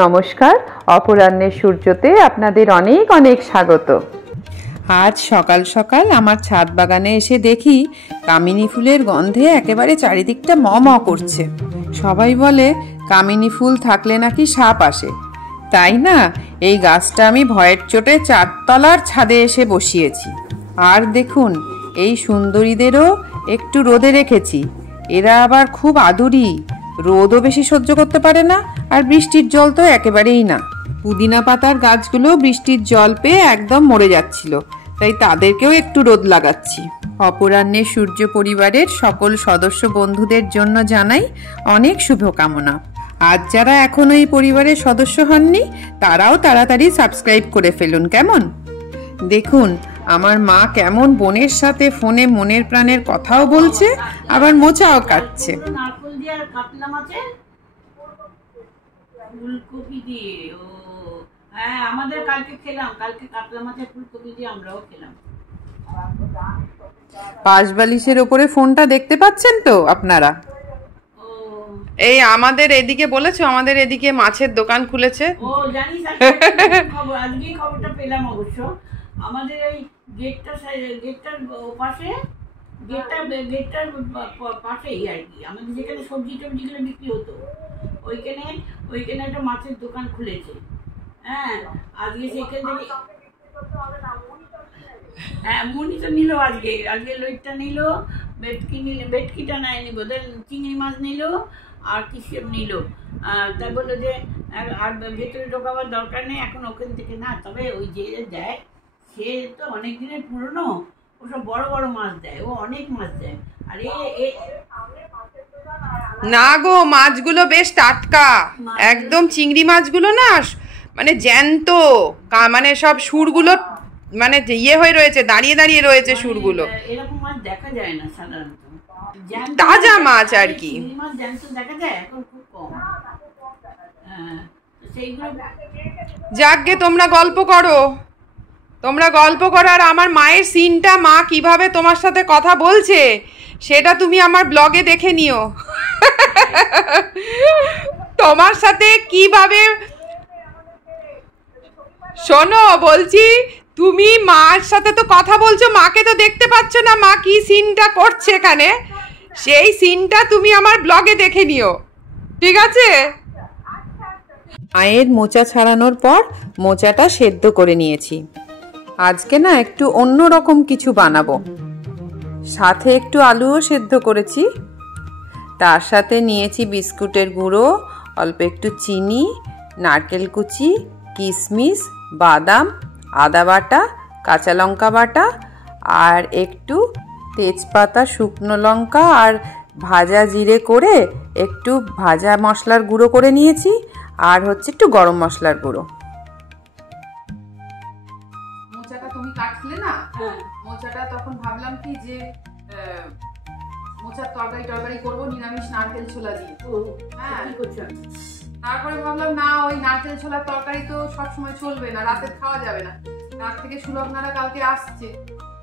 নমস্কার, অপরাহ্নের সূর্যতে আপনাদের অনেক অনেক স্বাগত। আজ সকাল সকাল আমার ছাদ বাগানে এসে দেখি কামিনী ফুলের গন্ধে একেবারে চারিদিকটা ম ম করছে। সবাই বলে কামিনী ফুল থাকলে নাকি সাপ আসে, তাই না এই গাছটা আমি ভয়ের চোটে 4 তলার ছাদে এসে বসিয়েছি। আর দেখুন, এই সুন্দরীদেরও একটু রোদে রেখেছি। এরা আবার খুব আদুরি, রোদও বেশি সহ্য করতে পারে না, আর বৃষ্টির জল তো একেবারেই না। পুদিনা পাতার গাছগুলো বৃষ্টির জল পেয়ে একদম মরে যাচ্ছিল, তাই তাদেরকেও একটু রোদ লাগাচ্ছি। অপরাহ্নে সূর্য পরিবারের সকল সদস্য বন্ধুদের জন্য জানাই অনেক শুভকামনা। আজ যারা এখনো এই পরিবারের সদস্য হননি তারাও তাড়াতাড়ি সাবস্ক্রাইব করে ফেলুন, কেমন? দেখুন আমার মা কেমন বোনের সাথে ফোনে মনের প্রাণের কথাও বলছে, আবার মোচাও কাটছে। ফুলকপি দিয়ে, ও হ্যাঁ, আমাদের কালকে খেলাম, কালকে কাতলা মাছের ফুলকপি দিয়ে আমরাও খেলাম। পাশ বালিশের ওপরে ফোনটা দেখতে পাচ্ছেন তো আপনারা? এই আমাদের এদিকে বলেছো, আমাদের এদিকে মাছের দোকান খুলেছে। ও জানিস, খবর আজকেই খবরটা পেলাম অবশ্য। আমাদের এই গেটটার পাশে, গেটটার পাশেই আর কি, আমাদের যেখানে সবজি টবজিগুলো বিক্রি হতো ওইখানে একটা মাছের দোকান খুলেছে। হ্যাঁ, আজকে সেখান থেকে, হ্যাঁ মুনি তো নিল, আজকে লইটটা নিল, বেটকিটা নেয়নি বোধহয়, চিংড়ি মাছ নিল আর কি সব নিল। তাই বললো যে আর ভেতরে ঢোকাবার দরকার নেই এখন ওখান থেকে না, তবে ওই যে দেয় সে তো অনেক দিনের পুরনো, ওসব বড় বড় মাছ দেয়, ও অনেক মাছ দেয়। আর না গো, মাছগুলো বেশ টাটকা, একদম চিংড়ি মাছগুলো না মানে জ্যান্ত, মানে সব সুরগুলো মানে ইয়ে হয়ে রয়েছে, দাঁড়িয়ে দাঁড়িয়ে রয়েছে সুরগুলো। এরকম মাছ দেখা যায় না সাধারণত, তাজা মাছ আর কি। মাছ জ্যান্ত দেখা যায় এখন খুব কম। যাকগে, তোমরা গল্প করো আর আমার মায়ের সিনটা, মা কিভাবে তোমার সাথে কথা বলছে সেটা তুমি আমার ব্লগে দেখে নিও। তোমার সাথে কিভাবে, শোনো বলছি, তুমি মার সাথে তো কথা বলছো, মাকে তো দেখতে পাচ্ছ না মা কি সিনটা করছে এখানে, সেই সিনটা তুমি আমার ব্লগে দেখে নিও, ঠিক আছে? মায়ের মোচা ছাড়ানোর পর মোচাটা সেদ্ধ করে নিয়েছি। আজকে না একটু অন্য রকম কিছু বানাবো, সাথে একটু আলুও সেদ্ধ করেছি। তার সাথে নিয়েছি বিস্কুটের গুঁড়ো, অল্প একটু চিনি, নারকেল কুচি, কিশমিশ, বাদাম, আদা বাটা, কাঁচা লঙ্কা বাটা, আর একটু তেজপাতা, শুকনো লঙ্কা আর ভাজা জিরে করে একটু ভাজা মশলার গুঁড়ো করে নিয়েছি, আর হচ্ছে একটু গরম মশলার গুঁড়ো। মোচাটা তুমি কাটলে না, মোচাটা তখন ভাবলাম কি যে মোচার তরকারি করবো নিরামিষ নারকেল ছোলা দিয়ে। হ্যাঁ, তারপরে ভাবলাম না, ওই নারকেল ছোলার তরকারি তো সবসময় চলবে না, রাতে খাওয়া যাবে না। তার থেকে সুলগ্নারা কালকে আসছে,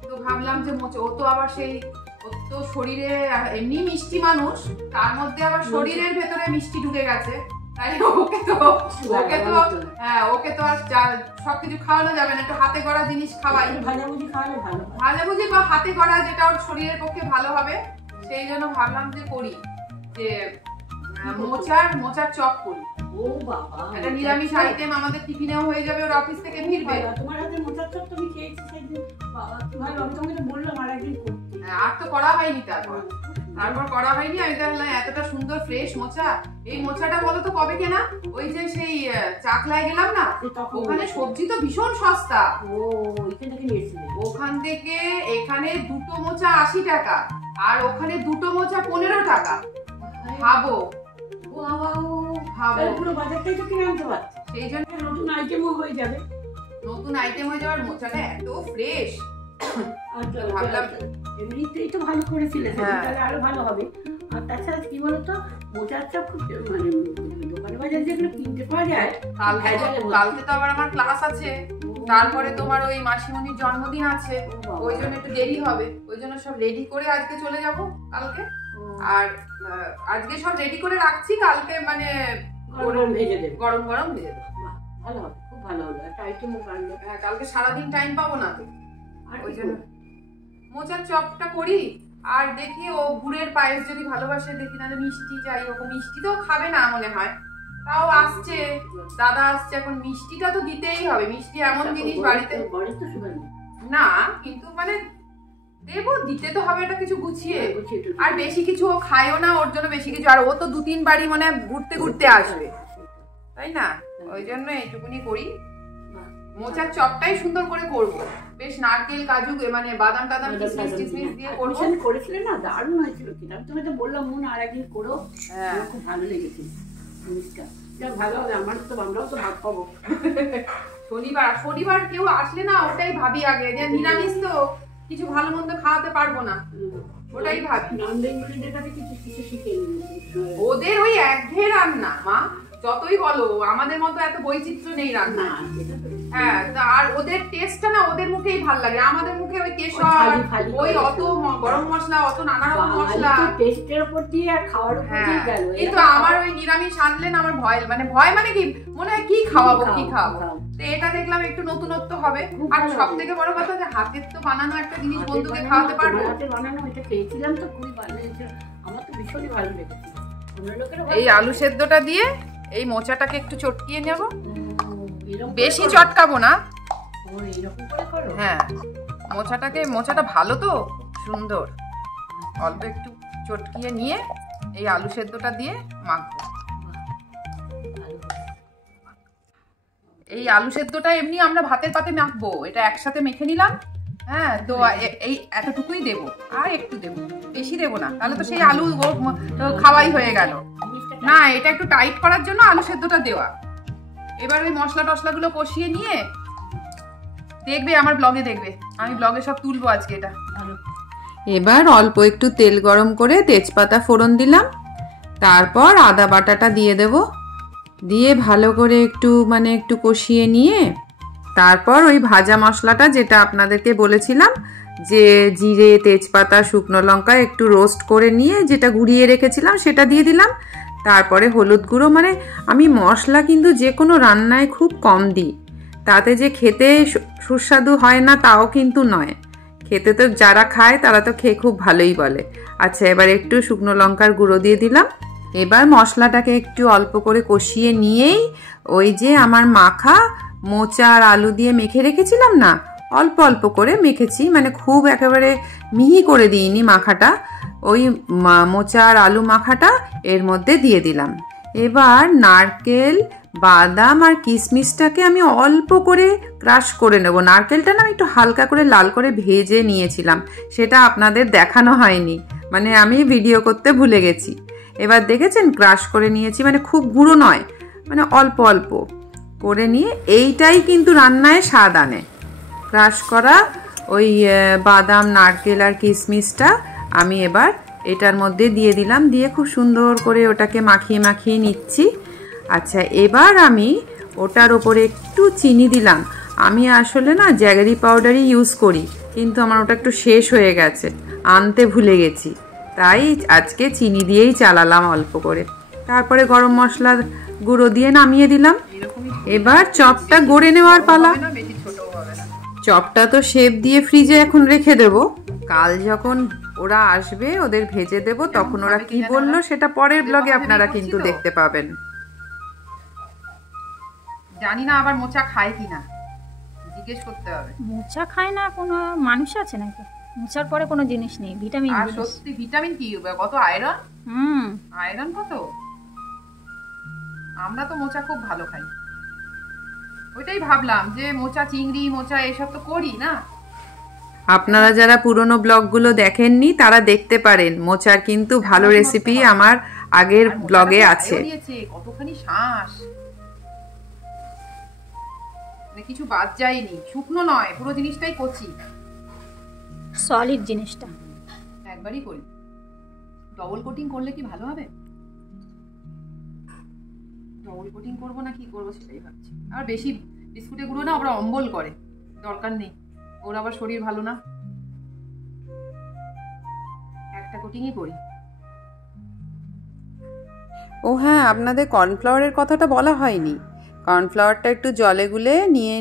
তো ভাবলাম যে মোচা, ও তো আবার সেই, ও তো শরীরে এমনি মিষ্টি মানুষ, তার মধ্যে আবার শরীরের ভেতরে মিষ্টি ঢুকে গেছে, তাই ওকে তো আর সবকিছু খাওয়ানো যাবে না, একটু হাতে গড়া জিনিস খাওয়াই, ভাজাভুজি বা হাতে গড়া, যেটা ওর শরীরের পক্ষে ভালো হবে। সেই জন্য ভাবলাম যে করি, যে মোচার চপ করি। ও বাবা, এটা নিরামিষ আইটেম, আমাদের টিফিনেও হয়ে যাবে, ওর অফিস থেকে ফিরবে। তোমার হাতে মোচার চপ তুমি খেয়েছি সেদিন, বাবা কি ভালো, আমি তোমাকে বললাম আর একদিন করতে। আর তো করা হয়নি, তারপর করা হয়নি। আমি দেখলাম এতটা সুন্দর ফ্রেশ মোচা, এই মোচাটা বলো তো কবে কেনা? ওই যে সেই চাকলায় গেলাম না, ওখানে সবজি তো ভীষণ সস্তা। ওখান থেকে এখানে দুটো মোচা 80 টাকা, আর ওখানে দুটো মোচা 15 টাকা। ভাবো পুরো বাজারটাই তো কিনে আনতে পারছে, সেই জন্য নতুন আইটেমও হয়ে যাবে। যাওয়ার মোচাটা এত ফ্রেশ, ভাবলাম এমনিতেই তো ভালো করেছিলে, তাহলে আরো ভালো হবে। আর তাছাড়া কি বলতো, মোচার চপ খুব মানে দোকানে বাজারে যেগুলো কিনতে পাওয়া যায়। কালকে তো আবার আমার ক্লাস আছে, তারপরে তোমার ওই মাসিমণির জন্মদিন আছে, ওই জন্য একটু দেরি হবে, ওই জন্য সব রেডি করে আজকে চলে যাব কালকে। আর আজকে সব রেডি করে রাখছি, কালকে মানে গরম ভেজে দেবে, গরম গরম ভেজে দেবো। ভালো হবে, খুব ভালো হলো, একটা আইটেমও পারলো। হ্যাঁ, কালকে সারাদিন টাইম পাবো না তো, আর ওই জন্য মোচার চপটা করি। আর দেখি ও গুড়ের পায়েস যদি ভালোবাসে, দেখি নাহলে মিষ্টি যাই হোক, মিষ্টি তো খাবে না মনে হয়, তাও আসছে দাদা আসছে, এখন মিষ্টিটা তো দিতেই হবে। মিষ্টি এমন জিনিস বাড়িতে না, কিন্তু মানে দেবো, দিতে তো হবে, এটা কিছু গুছিয়ে। আর বেশি কিছু ও খায়ও না, ওর জন্য বেশি কিছু, আর ও তো 2-3 বারই মানে ঘুরতে ঘুরতে আসবে, তাই না? ওই জন্য এইটুকুনি করি। মোচার চপটাই সুন্দর করে করব, বেশ নারকেল কাজু মানে বাদাম টাদাম কিশমিশ টিশমিশ দিয়ে করব। করেছিলে না, দারুণ হয়েছিল কিনা, তুমি তো বললাম মন আর একদিন করো। হ্যাঁ, খুব ভালো লেগেছে জিনিসটা, যা ভালো হবে। আমার তো, আমরাও তো ভাগ পাবো। শনিবার কেউ আসলে না, ওটাই ভাবি আগে, যে নিরামিষ তো কিছু ভালো মন্দ খাওয়াতে পারবো না, ওটাই ভাবি। নন বেঙ্গলিদের কাছে কিছু কিছু শিখে ওদের ওই একঘেয়ে রান্না মা, যতই বলো, আমাদের মতো এত বৈচিত্র্য নেই রান্না। হ্যাঁ, আর ওদের টেস্টটা না ওদের মুখেই ভালো লাগে, আমাদের মুখে ওই কেশর, ওই অত গরম মশলা, অত নানা রকম মশলা, টেস্টের উপর দিয়ে আর খাওয়ার উপর দিয়ে গেল। কিন্তু আমার ওই নিরামিষ আনলে না আমার ভয় মানে কি মনে হয় কি খাওয়াবো কি খাওয়াবো। তো এটা দেখলাম একটু নতুনত্ব হবে, আর সব থেকে বড় কথা যে হাতের তো বানানো একটা জিনিস বন্ধুকে খাওয়াতে পারবো। হাতের বানানো এটা খেয়েছিলাম তো, খুবই ভালো লেগেছে, আমার তো ভীষণই ভালো লেগেছে। এই আলু সেদ্ধটা দিয়ে এই মোচাটাকে একটু চটকিয়ে নেব, বেশি চটকাবো না। হ্যাঁ, মোচাটা ভালো তো সুন্দর, অল্প একটু চটকিয়ে নিয়ে এই আলু সেদ্ধটা দিয়ে মাখবো। এই আলু সেদ্ধটা এমনি আমরা ভাতের পাতে মাখবো, এটা একসাথে মেখে নিলাম। হ্যাঁ, তো এই এতটুকুই দেবো, আর একটু দেবো, বেশি দেবো না, তাহলে তো সেই আলু খাওয়াই হয়ে গেল না। এটা একটু টাইট করার জন্য আলু সেদ্ধটা দেওয়া। এবার ওই মশলা টশলাগুলো কষিয়ে নিয়ে দেখবে, আমার ব্লগে দেখবে, আমি ব্লগে সব তুলবো আজকে এটা। এবার অল্প একটু তেল গরম করে তেজপাতা ফোড়ন দিলাম, তারপর আদা বাটাটা দিয়ে দেব, দিয়ে ভালো করে একটু কষিয়ে নিয়ে তারপর ওই ভাজা মশলাটা, যেটা আপনাদেরকে বলেছিলাম যে জিরে তেজপাতা শুকনো লঙ্কা একটু রোস্ট করে নিয়ে যেটা গুঁড়িয়ে রেখেছিলাম, সেটা দিয়ে দিলাম। তারপরে হলুদ গুঁড়ো, মানে আমি মশলা কিন্তু যে কোনো রান্নায় খুব কম দিই, তাতে যে খেতে সুস্বাদু হয় না তাও কিন্তু নয়, খেতে তো যারা খায় তারা তো খেয়ে খুব ভালোই বলে। আচ্ছা, এবার একটু শুকনো লঙ্কার গুঁড়ো দিয়ে দিলাম। এবার মশলাটাকে একটু অল্প করে কষিয়ে নিয়েই ওই যে আমার মাখা মোচা আর আলু দিয়ে মেখে রেখেছিলাম না, অল্প অল্প করে মেখেছি, মানে খুব একেবারে মিহি করে দিইনি মাখাটা, ওই মোচা আর আলু মাখাটা এর মধ্যে দিয়ে দিলাম। এবার নারকেল বাদাম আর কিশমিশটাকে আমি অল্প করে ক্রাশ করে নেব। নারকেলটা না একটু হালকা করে লাল করে ভেজে নিয়েছিলাম, সেটা আপনাদের দেখানো হয়নি, মানে আমি ভিডিও করতে ভুলে গেছি। এবার দেখেছেন ক্রাশ করে নিয়েছি, মানে খুব গুঁড়ো নয়, মানে অল্প অল্প করে নিয়ে, এইটাই কিন্তু রান্নায় স্বাদ আনে। ক্রাশ করা ওই বাদাম নারকেল আর কিশমিশটা আমি এবার এটার মধ্যে দিয়ে দিলাম, দিয়ে খুব সুন্দর করে ওটাকে মাখিয়ে মাখিয়ে নিচ্ছি। আচ্ছা, এবার আমি ওটার ওপরে একটু চিনি দিলাম। আমি আসলে না জ্যাগেরি পাউডারই ইউজ করি, কিন্তু আমার ওটা একটু শেষ হয়ে গেছে, আনতে ভুলে গেছি, তাই আজকে চিনি দিয়েই চালালাম অল্প করে। তারপরে গরম মশলা গুঁড়ো দিয়ে নামিয়ে দিলাম। এবার চপটা গড়ে নেওয়ার পালা। চপটা তো শেপ দিয়ে ফ্রিজে এখন রেখে দেব, কাল যখন ওরা আসবে ওদের ভেজে দেব, তখন ওরা কি বললো সেটা পরের ব্লগে আপনারা কিন্তু দেখতে পাবেন। জানি না আবার মোচা খায় কিনা, জিজ্ঞেস করতে হবে। মোচা খায় না কোনো মানুষ আছে নাকি? মোচার পরে কোনো জিনিস নেই, ভিটামিন। আর সত্যি ভিটামিন কি, কত আয়রন, আয়রন কত। আমরা তো মোচা খুব ভালো খাই, ওইটাই ভাবলাম যে মোচা চিংড়ি মোচা এসব তো করি না। আপনারা যারা পুরনো ব্লগগুলো দেখেননি তারা দেখতে পারেন, মোচার কিন্তু ভালো রেসিপি আমার আগের ব্লগে আছে। কতখানি শ্বাস, কিছু বাদ যায়নি, শুকনো নয়, পুরো জিনিসটাই কচি, সলিড জিনিসটা। একবারই করি, ডবল কোটিং করলে কি ভালো হবে? ডবল কোটিং করবো না কি করবো সেটাই ভাবছি। আর বেশি বিস্কুটে গুঁড়ো না, ওরা অম্বল করে, দরকার নেই, ওর আবার শরীর ভালো না, একটা কোটিংই করি। ও হ্যাঁ, আপনাদের কর্নফ্লাওয়ারের কথাটা বলা হয়নি। কর্নফ্লাওয়ারটা একটু জলে গুলে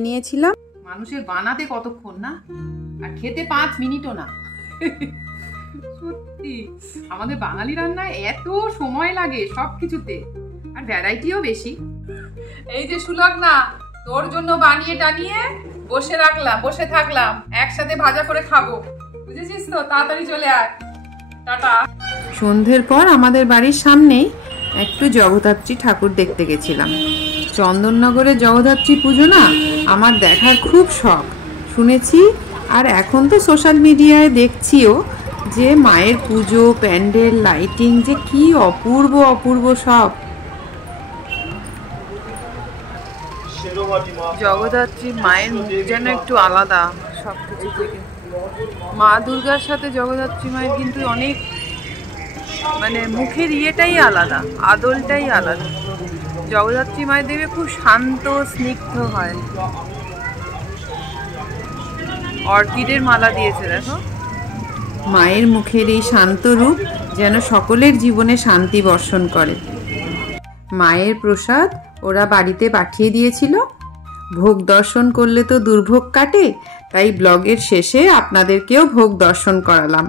নিয়েছিলাম। মানুষের বানাতে কতক্ষণ না, আর খেতে 5 মিনিটও না। সত্যি আমাদের বাঙালি রান্নায় এত সময় লাগে সব কিছুতে, আর ভ্যারাইটিও বেশি। এই যে সুলগ্না, তোর জন্য বানিয়ে টানিয়ে বসে থাকলাম, একসাথে ভাজা করে খাবো, বুঝেছিস তো? তাড়াতাড়ি চলে আয়, টাটা। সন্ধ্যের পর আমাদের বাড়ির সামনেই একটু জগদ্ধাত্রী ঠাকুর দেখতে গেছিলাম। চন্দননগরে জগদ্ধাত্রী পুজো না আমার দেখার খুব শখ, শুনেছি, আর এখন তো সোশ্যাল মিডিয়ায় দেখছিও যে মায়ের পুজো, প্যান্ডেল, লাইটিং যে কি অপূর্ব অপূর্ব সব। জগদ্ধাত্রী মায়ের মুখ যেন একটু আলাদা সব কিছু থেকে। মা দুর্গার সাথে জগদ্ধাত্রী মায়ের কিন্তু অনেক মানে মুখের ইয়েটাই আলাদা, আদলটাই আলাদা। জগদ্ধাত্রী মায়ের দেবী খুব শান্ত স্নিগ্ধ হয়। অর্কিডের মালা দিয়েছে দেখো। মায়ের মুখের এই শান্ত রূপ যেন সকলের জীবনে শান্তি বর্ষণ করে। মায়ের প্রসাদ ওরা বাড়িতে পাঠিয়ে দিয়েছিল। ভোগ দর্শন করলে তো দুর্ভোগ কাটে, তাই ব্লগের শেষে আপনাদেরকেও ভোগ দর্শন করালাম।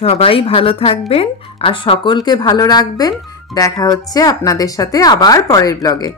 সবাই ভালো থাকবেন আর সকলকে ভালো রাখবেন। দেখা হচ্ছে আপনাদের সাথে আবার পরের ব্লগে।